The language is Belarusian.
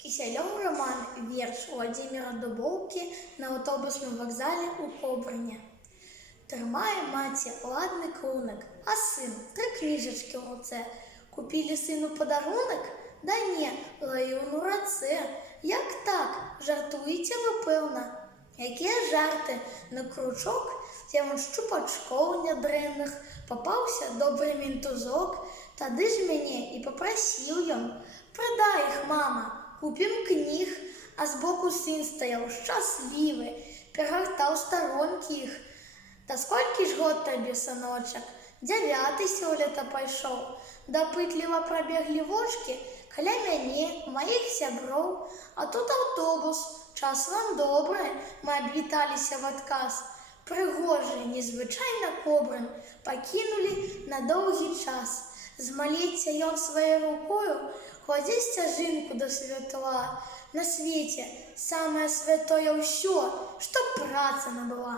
Кісялёў Роман, верш Владзіміра Дубоўкі на аўтобусным вакзале ў Кобрыне. Трымае маці ладны клунак, а сын 3 кніжачкі ў руцэ. Купілі сыну падарунак? Да не, лаіў на рацэ. Як так? Жартуеце вы, пэўна? Якія жарты? На кручок ён шчупачкоў нядрэнных, папаўся добры ментузок. Тады ж мяне і папрасіў ён: прадай іх, мама, купім кніг. А збоку сын стаяў шчаслівы, перагартаў старонкі іх. Да сколькі ж год табе, сыночак? 9 сёлета пайшоў. Дапытліва прабеглі вочкі каля мяне, маіх сяброў. А тут аўтобус, час вам добры, мы адвіталіся в адказ. Прыгожы, незвычайна Кобрын пакінулі на доўгі час. Змаліцца ён сваёй рукою, кладзе сцяжынку да святла. На свеце самае святое ўсё, што праца набыла.